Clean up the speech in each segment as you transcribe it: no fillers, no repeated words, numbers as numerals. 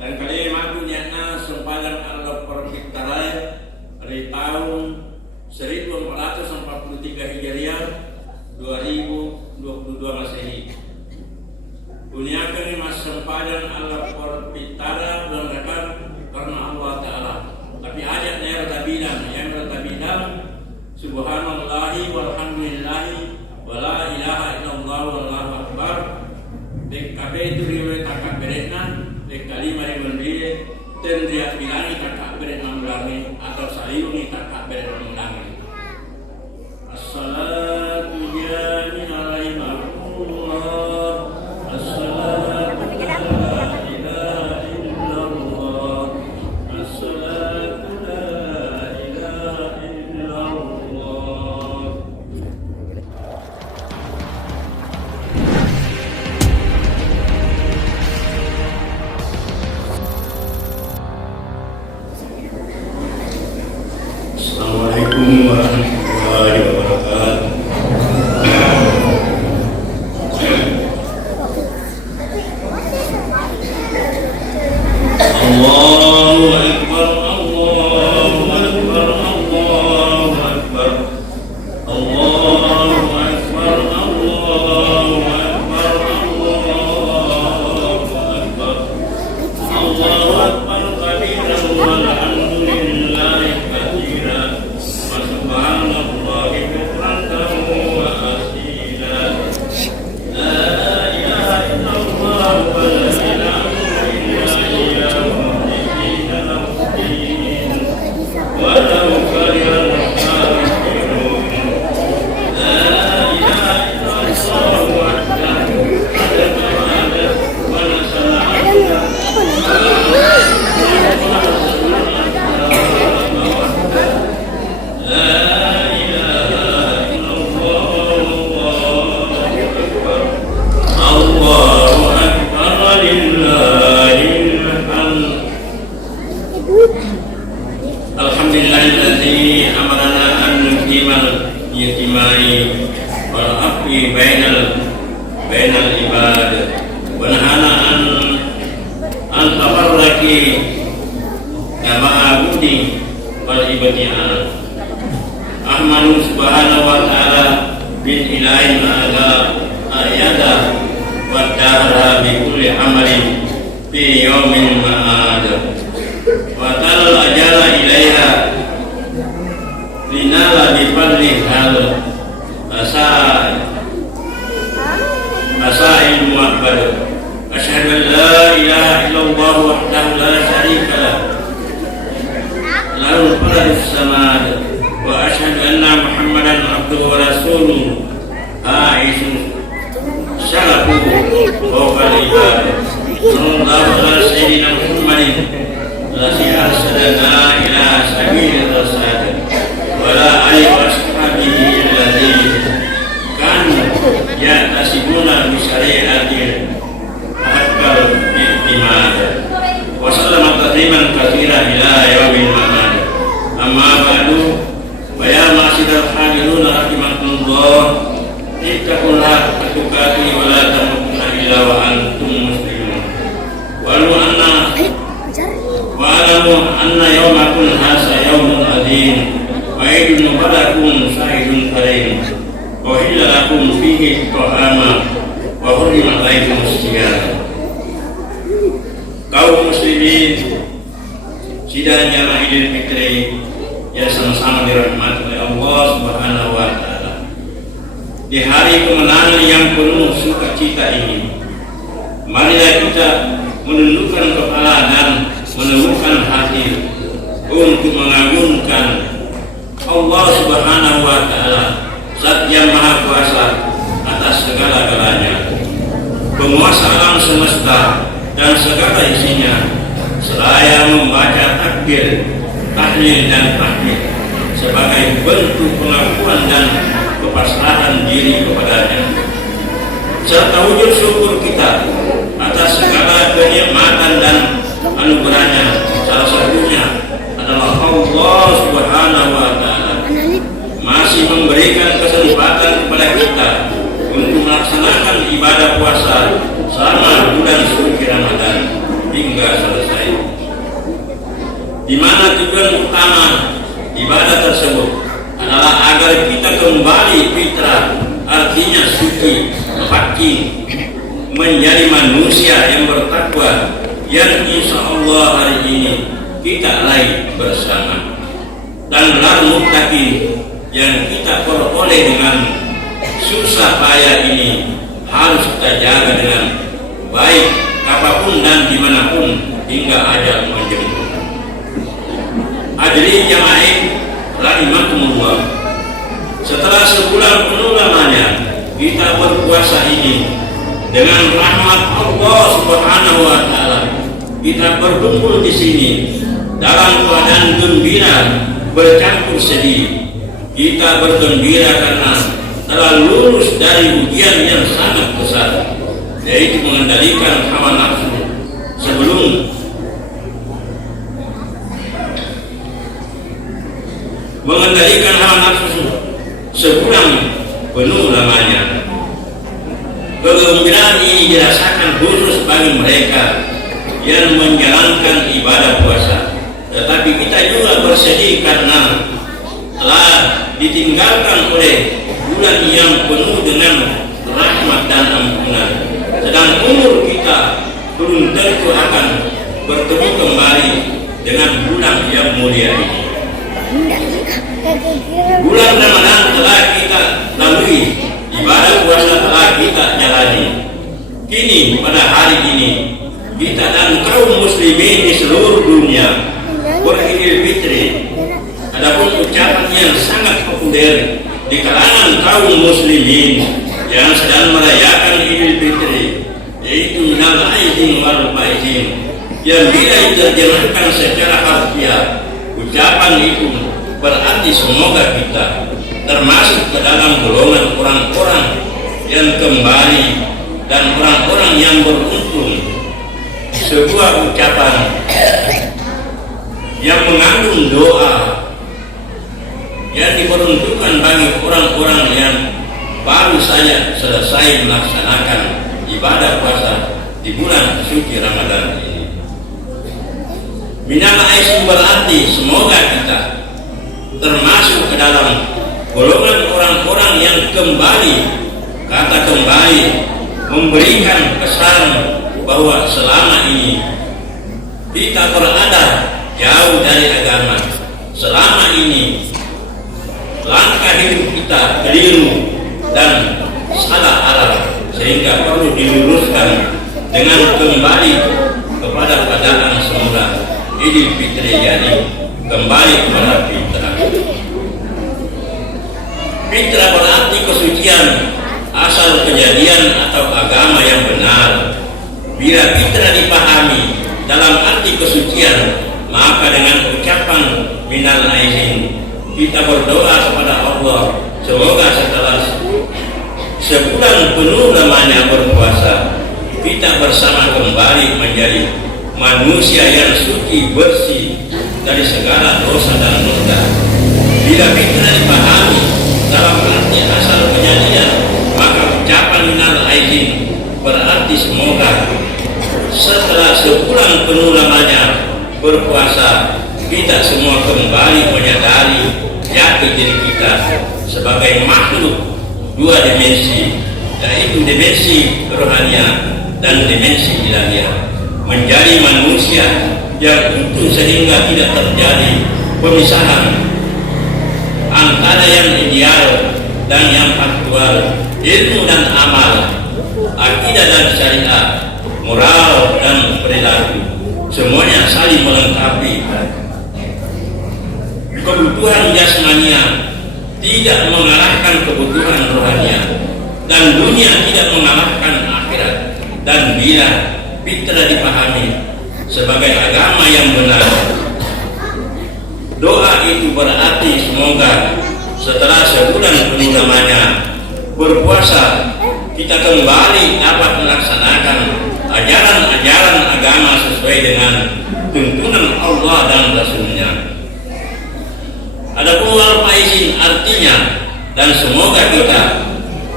dan kalimat dunia sempadan Allah perpiktarai dari tahun 1443 Hijriah 2022 Masehi. Dunia kalimat sempadan Allah perpiktarai berangkat karena Allah Ta'ala. Tapi ayatnya yang bertabidang subhanallahi walhamdulillahi wala ilaha illallah wallahu akbar. DKB itu riwayat takak berenan kalimah yang berbeda tendria bilangi takak beret mengulangi atau sayuni takak beret mengulangi. As-salatu jami'a rahimahullah. As-salatu la ilaha illallah. As-salatu la ilaha illallah. Assalamualaikum warahmatullahi wabarakatuh. Allahu Akbar, Allahu Akbar, Allahu Akbar. Allahu Akbar, Allahu Akbar, Allahu Akbar. Allahu Akbar kabiran walhamdulillahi katsiran wa subhanallahi bukratan wa asila. La ilaha illallah wa la ilaha illa walau karihal kafirun. La ilaha illallah wahdahu la sharika lahu wa la syarika Alhamdulillahilladzi amarana an nuqimal yatimai wal afi bainal ibad wa nahana an tafarraqi jama'abudi wal ibadi'an. Ahmadu subhanahu wa ta'ala bin ilahi ma'ala ayada wa dahra bi kulli amalin fi yawmin ma'ad wa talal ajala ilaiha linala bifadli hal asail mu'abbad. Asyhadu an la ilaha illallah wahdahu la syarika lah lahul faradus samad wa asyhadu anna muhammadan abduhu wa rasuluhu aisu syarafuhu wa qalibad. Sallallahu ala sayyidina Muhammadin lasi arsadana ila sabilir rasyad wa la alihi wa sahbihi alladhi kan ya'tasibuna bi syari'atil akbar bi'timad wa sallama tasliman katsiran ila yaumil ma'ad. Amma ba'du wa ya ma'asyiral hadirun rahimakumullah, ittaqullah haqqa wa la tamutunna illa wa antum muslimun. Wa'alamu anna yawmakum hadza yawmun adzim wa idun mubarakun sa'idun karim wa hilla lakum fihi ta'ama wa hurrimat alaykum as-siyam. Kaum muslimin sidang jamaah Idul Fitri yang sama-sama dirahmati oleh Allah Subhanahu wa taala. Di hari kemenangan yang penuh sukacita ini, marilah kita menundukkan kepala dan menundukkan hati untuk mengagungkan Allah Subhanahu wa taala, Zat yang Maha Kuasa atas segala-galanya, penguasa alam semesta dan segala isinya, seraya membaca takbir, tahlil dan tahmid sebagai bentuk pengakuan dan kepasrahan diri kepadanya, serta wujud syukur kita atas segala kenikmatan dan anugerahnya. Salah satunya adalah Allah Subhanahu wa taala masih memberikan kesempatan kepada kita untuk melaksanakan ibadah puasa selama bulan suci Ramadan. Di hingga selesai. Di mana tujuan utama ibadah tersebut adalah agar kita kembali fitrah, artinya suci, hakiki, menjadi manusia yang bertakwa, yang insya Allah hari ini kita raih bersama, dan gelar muttaqin yang kita peroleh dengan susah payah ini harus kita jaga dengan baik apapun dan dimanapun hingga ajal menjemput. Hadirin jamaah rahimakumullah, setelah sebulan penuh lamanya kita berpuasa ini, dengan rahmat Allah Subhanahu wa taala kita berkumpul di sini dalam keadaan gembira bercampur sedih. Kita bergembira karena telah lulus dari ujian yang sangat besar, yaitu mengendalikan hawa nafsu sebulan penuh lamanya. Kegembiraan ini dirasakan khusus bagi mereka yang menjalankan ibadah puasa, tetapi kita juga bersedih karena telah ditinggalkan oleh bulan yang penuh dengan rahmat dan ampunan, sedang umur kita belum tentu akan bertemu kembali dengan bulan yang mulia ini. Bulan Ramadan telah kita lalui, ibadah puasa telah kita jalani. Kini pada hari ini kita dan kaum muslimin di seluruh dunia beridul fitri. Adapun ucapan yang sangat populer di kalangan kaum muslimin yang sedang merayakan Idul Fitri, yaitu minal aidin wal faizin, yang bila diterjemahkan secara harfiah, ucapan itu berarti semoga kita termasuk ke dalam golongan orang-orang yang kembali dan orang-orang yang beruntung. Sebuah ucapan yang mengandung doa yang diperuntukkan bagi orang-orang yang baru saja selesai melaksanakan ibadah puasa di bulan suci Ramadan ini. Minal aidin berarti semoga kita termasuk ke dalam golongan orang-orang yang kembali, kata kembali memberikan kesan bahwa selama ini kita berada jauh dari agama, selama ini langkah hidup kita keliru dan salah arah, sehingga perlu diluruskan dengan kembali kepada keadaan semula Idul Fitri, yakni kembali kepada fitrah. Fitrah berarti kesucian asal kejadian atau agama yang benar. Bila fitrah dipahami dalam arti kesucian, maka dengan ucapan minal aidin kita berdoa kepada Allah, semoga setelah sebulan penuh lamanya berpuasa, kita bersama kembali menjadi manusia yang suci bersih dari segala dosa dan noda. Bila fitrah dipahami dalam arti asal kejadian, maka ucapan minal aidin berarti semoga setelah sebulan penuh lamanya berpuasa, kita semua kembali menyadari jati diri kita sebagai makhluk dua dimensi, yaitu dimensi rohania dan dimensi ilahiyah, menjadi manusia yang utuh sehingga tidak terjadi pemisahan antara yang ideal dan yang faktual, ilmu dan amal, akidah dan syariat, moral dan perilaku, semuanya saling melengkapi. Kebutuhan jasmania tidak mengalahkan kebutuhan rohania, dan dunia tidak mengalahkan akhirat. Dan bila fitrah dipahami sebagai agama yang benar, doa itu berarti semoga setelah sebulan penuh lamanya berpuasa, kita kembali dapat melaksanakan ajaran-ajaran agama sesuai dengan tuntunan Allah dan Rasulnya. Adapun wal faizin artinya, dan semoga kita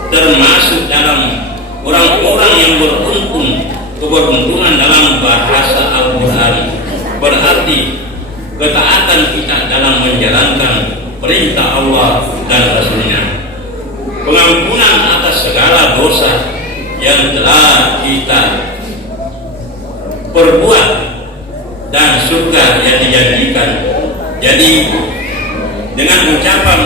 termasuk dalam orang-orang yang beruntung, keberuntungan dalam bahasa Al-Quran berarti ketaatan kita dalam menjalankan perintah Allah dan Rasul-Nya, pengampunan atas segala dosa yang telah kita perbuat, dan surga yang dijanjikan. Jadi dengan ucapan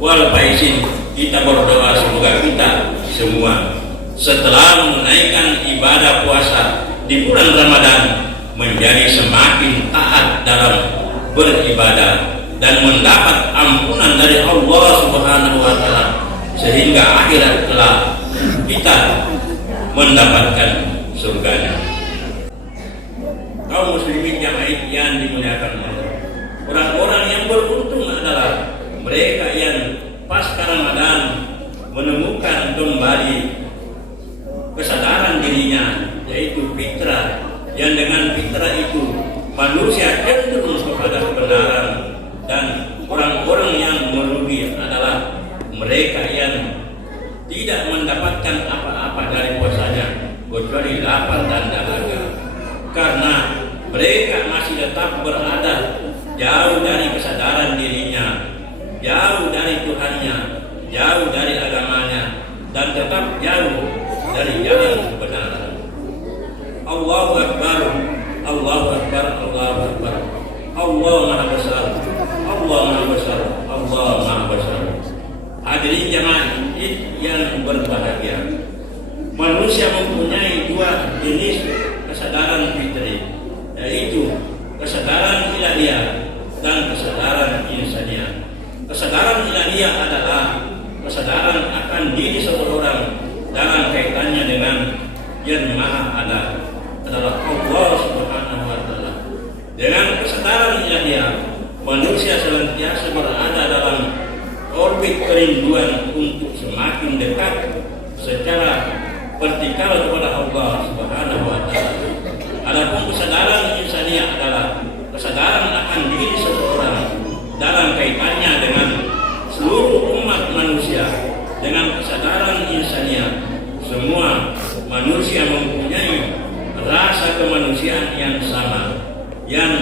wal faizin kita berdoa semoga kita semua setelah menunaikan ibadah puasa di bulan Ramadan menjadi semakin taat dalam beribadah dan mendapat ampunan dari Allah Subhanahu wa taala, sehingga akhirat kelak kita mendapatkan surganya. Kaum muslimin jamaah yang dimuliakan Allah, orang-orang yang beruntung adalah mereka yang pasca Ramadan menemukan kembali kesadaran dirinya, yaitu fitrah, yang dengan fitrah itu manusia cenderung kepada kebenaran, dan orang-orang yang merugi adalah mereka yang tidak mendapatkan apa-apa dari puasanya kecuali lapar dan dahaga, karena mereka masih tetap berada jauh dari kesadaran dirinya, jauh dari Tuhannya, jauh dari agamanya, dan tetap jauh dari jalan kebenaran. Allahu Akbar, Allahu Akbar, Allahu Akbar. Allah Maha Besar, Allah Maha Besar, Allah Maha Besar. Hadirin jamaah yang berbahagia, manusia mempunyai dua jenis kesadaran fitri, yaitu kesadaran ilahiyah dan kesadaran insaniah. Kesadaran ilahiyah adalah kesadaran akan diri seseorang dalam kaitannya dengan yang maha ada, adalah Allah Subhanahu wa taala. Dengan kesadaran ilahiyah, manusia senantiasa berada dalam orbit kerinduan untuk semakin dekat secara vertikal kepada Allah Subhanahu wa taala. Adapun kesadaran insaniah adalah kesadaran akan diri seseorang dalam kaitannya dengan seluruh umat manusia. Dengan kesadaran insaniah, semua manusia mempunyai rasa kemanusiaan yang sama, yang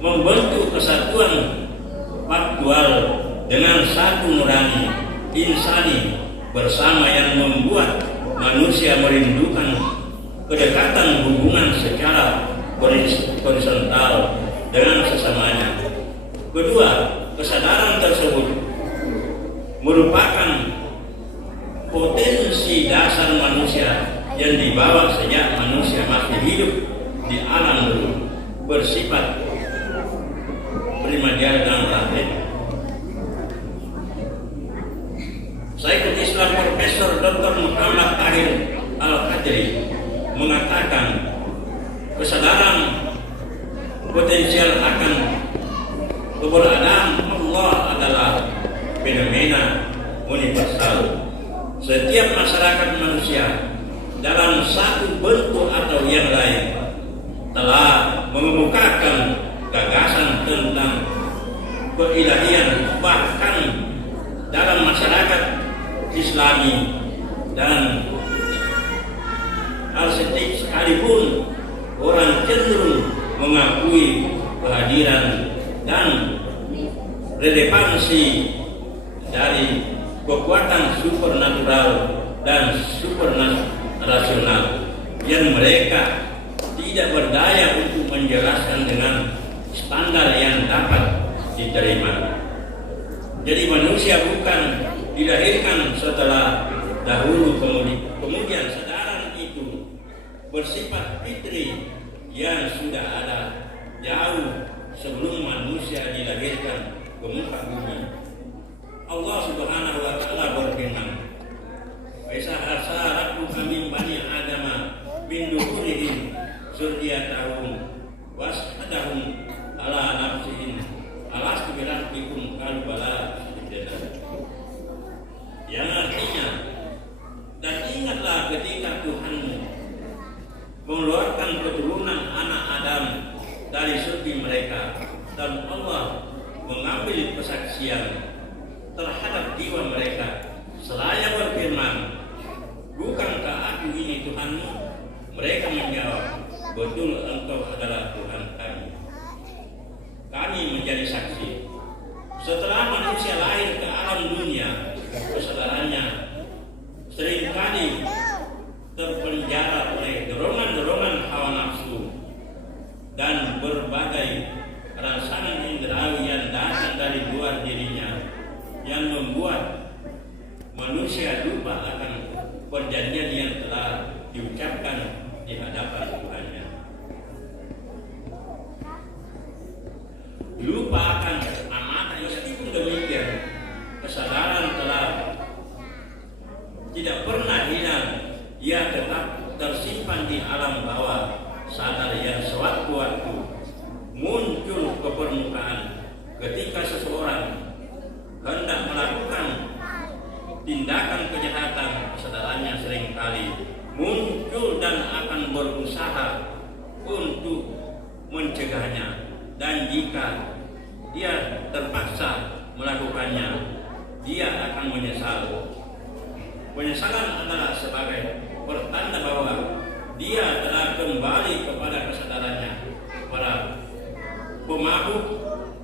membentuk kesatuan faktual dengan satu nurani insani bersama, yang membuat manusia merindukan kedekatan hubungan secara horizontal dengan sesamanya. Kedua, kesadaran tersebut merupakan potensi dasar manusia yang dibawa sejak manusia masih hidup di alam dulu, bersifat primordial dan laten. Syekhul Islam Profesor Dr. Muhammad Tahir Al-Qadri mengatakan kesadaran potensial akan keberadaan Allah adalah fenomena universal. Setiap masyarakat manusia dalam satu bentuk atau yang lain telah mengemukakan gagasan tentang keilahian, bahkan dalam masyarakat Islami dan arsitek sekalipun orang cenderung mengakui kehadiran dan relevansi dari kekuatan supernatural dan supernasional yang mereka tidak berdaya untuk menjelaskan dengan standar yang dapat diterima. Jadi manusia bukan dilahirkan setelah dahulu kemudian kesadaran itu bersifat fitri yang sudah ada jauh sebelum manusia dilahirkan ke muka bumi. Allah Subhanahu wa taala berfirman, "Wa isa rabbuka min bani adama min duhurihim dzurriyyatahum was'adahum ala nafsihim alastu bi rabbikum qalu bala." Yang artinya, dan ingatlah ketika Tuhanmu mengeluarkan keturunan anak Adam dari surga mereka, dan Allah mengambil kesaksian terhadap jiwa mereka seraya berfirman, "Bukankah aku ini Tuhanmu?" Mereka menjawab, betul Engkau adalah Tuhan kami. Kami menjadi saksi. Setelah manusia lahir ke alam dunia, kesadarannya seringkali terpenjara oleh dorongan-dorongan hawa nafsu dan berbagai rangsangan indrawi yang datang dari luar dirinya, yang membuat manusia lupa akan perjanjian yang telah diucapkan di hadapan Tuhannya. Lupa akan amanah. Meskipun demikian, kesadaran telah tidak pernah hilang. Ia tetap tersimpan di alam bawah sadar yang sewaktu-waktu muncul ke permukaan ketika seseorang hendak melakukan tindakan kejahatan. Kesadarannya seringkali muncul dan akan berusaha untuk mencegahnya, dan jika dia terpaksa melakukannya, dia akan menyesal. Penyesalan adalah sebagai pertanda bahwa dia telah kembali kepada kesadarannya. Para pemabuk,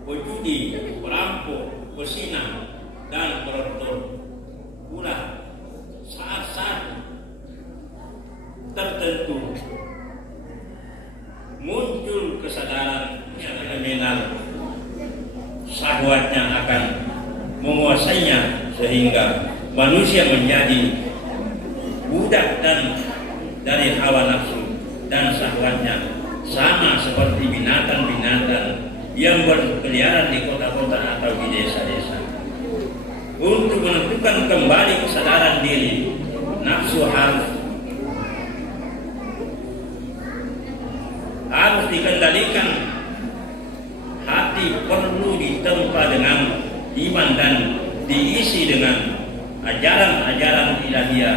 pejudi, perampok, pesinah, dan koruptor pula saat-saat tertentu muncul kesadaran kriminal, syahwatnya akan menguasainya sehingga manusia menjadi budak dan dari hawa nafsu dan syahwatnya, sama seperti binatang-binatang yang berkeliaran di kota-kota atau di desa-desa. Untuk menentukan kembali kesadaran diri, nafsu harus dikendalikan. Hati perlu ditempa dengan iman dan diisi dengan ajaran-ajaran ilahiyah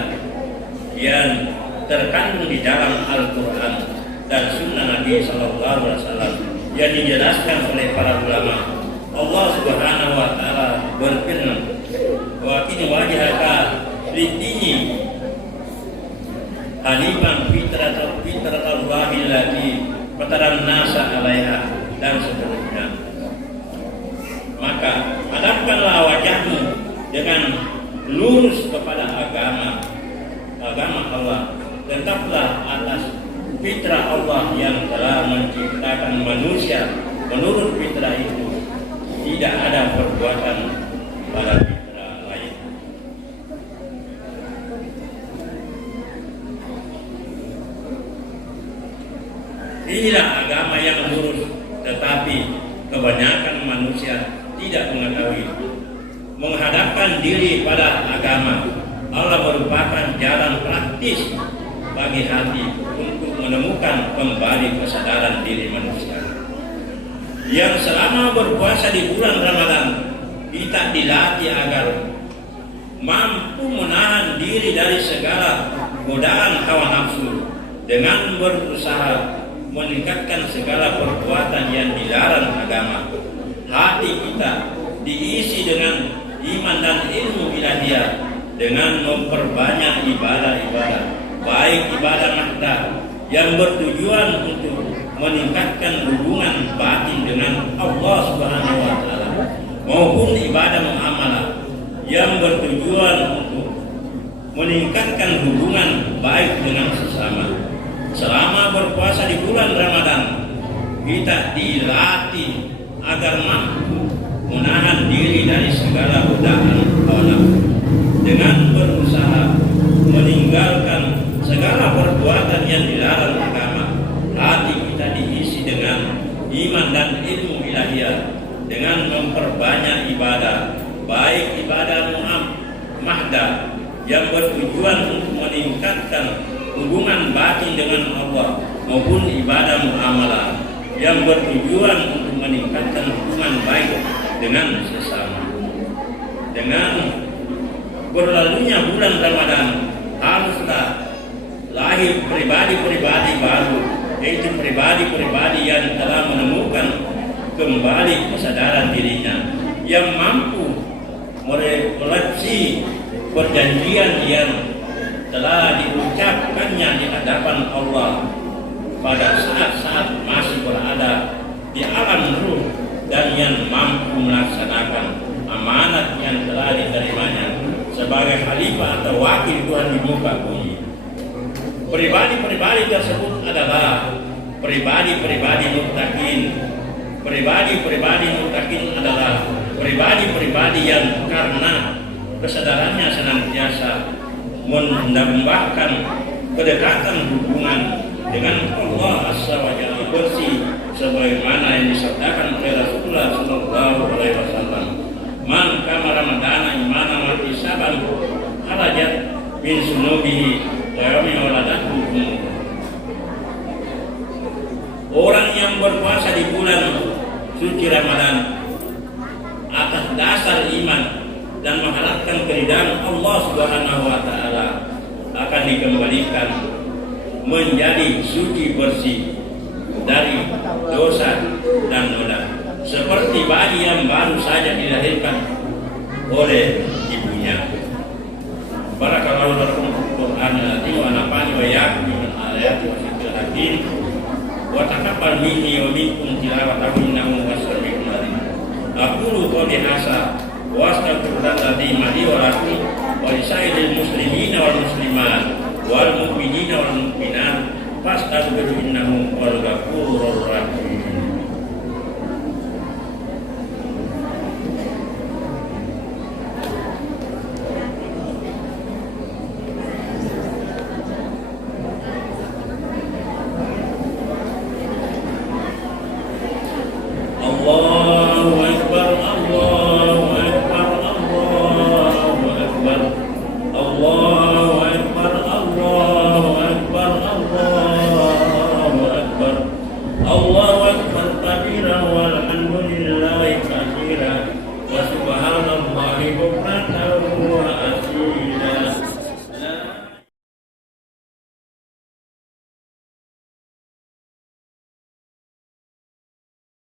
yang terkandung di dalam Al-Quran dan Sunnah Nabi SAW yang dijelaskan oleh para ulama. Allah Subhanahu wa Ta'ala berfirman, "Wa qini wajhaka lid-dini hanifan fitratallahi allati fataran nasa 'alaiha," dan seterusnya. Maka hadapkanlah wajahmu dengan lurus kepada agama Allah, tetaplah atas fitrah Allah yang telah menciptakan manusia. Menurut fitrah itu tidak ada perbuatan pada fitrah lain. Inilah agama yang lurus, tetapi kebanyakan manusia tidak mengetahui. Menghadapkan diri pada agama Allah merupakan jalan praktis bagi hati untuk menemukan kembali kesadaran diri manusia. Yang selama berpuasa di bulan Ramadan, kita dilatih agar mampu menahan diri dari segala godaan hawa nafsu dengan berusaha meningkatkan segala perbuatan yang dilarang agama. Hati kita diisi dengan iman dan ilmu ilahiyah dengan memperbanyak ibadah-ibadah, baik ibadah mahdah yang bertujuan untuk meningkatkan hubungan batin dengan Allah Subhanahu wa Ta'ala, maupun ibadah muamalah yang bertujuan untuk meningkatkan hubungan baik dengan sesama. Selama berpuasa di bulan Ramadan, kita dilatih agar mampu menahan diri dari segala godaan hawa nafsu dengan berusaha meninggalkan segala perbuatan yang dilarang agama. Hati kita diisi dengan iman dan ilmu ilahiyah dengan memperbanyak ibadah, baik ibadah mahdah yang bertujuan untuk meningkatkan hubungan batin dengan Allah, maupun ibadah muamalah yang bertujuan untuk meningkatkan hubungan baik dengan sesama. Dengan berlalunya bulan Ramadan, haruslah lahir pribadi-pribadi baru, yaitu pribadi-pribadi yang telah menemukan kembali kesadaran dirinya, yang mampu merefleksi perjanjian yang telah diucapkannya di hadapan Allah pada saat-saat masih berada di alam ruh dan yang mampu melaksanakan amanat yang telah diterimanya sebagai khalifah atau wakil Tuhan di muka bumi. Pribadi-pribadi tersebut adalah pribadi-pribadi muttaqin. Pribadi-pribadi muttaqin adalah pribadi-pribadi yang karena kesadarannya senantiasa menambahkan kedekatan hubungan dengan Allah Azza wa Jalla bersih sebagaimana yang disabdakan oleh Rasulullah sallallahu alaihi wasallam. Man kama ramadana imana mati saban harajat min sunubihi yaumi waladatu. Orang yang berpuasa di bulan suci Ramadan atas dasar iman dan mengharapkan keridhaan Allah Subhanahu wa taala akan dikembalikan menjadi suci bersih dari dosa dan noda, seperti bayi yang baru saja dilahirkan oleh ibunya. Barakallahu lakum fil Qur'anil azim wa nafa'ani wa iyyakum min ayati wa dzikril hakim wa taqabbal minni wa minkum tilawatahu innahu was-sami'ul 'alim. Aqulu qawli hadza wa astaghfirullaha li wa lakum wa lisairil muslimina wal muslimat wal mu'minina wal mu'minat fastaghfiru innahu huwal ghafurur rahim. Allahu akbar, Allahu akbar, Allahu akbar, Allahu akbar, Allahu akbar, Allahu akbar, Allah